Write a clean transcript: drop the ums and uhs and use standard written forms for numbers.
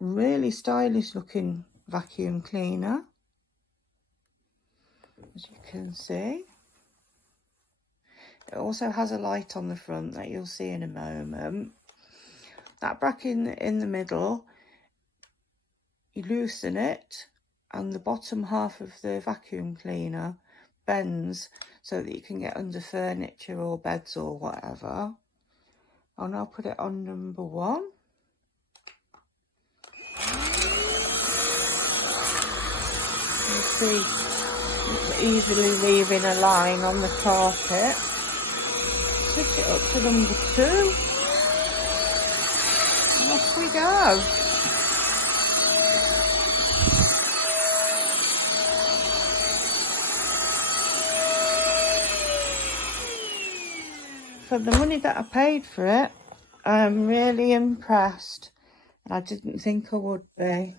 really stylish looking vacuum cleaner, as you can see. It also has a light on the front that you'll see in a moment. That bracket in the middle, you loosen it and the bottom half of the vacuum cleaner bends so that you can get under furniture or beds or whatever. I'll now put it on number 1. You see, it's easily leaving a line on the carpet. Switch it up to number 2. And off we go. For the money that I paid for it, I'm really impressed. And I didn't think I would be.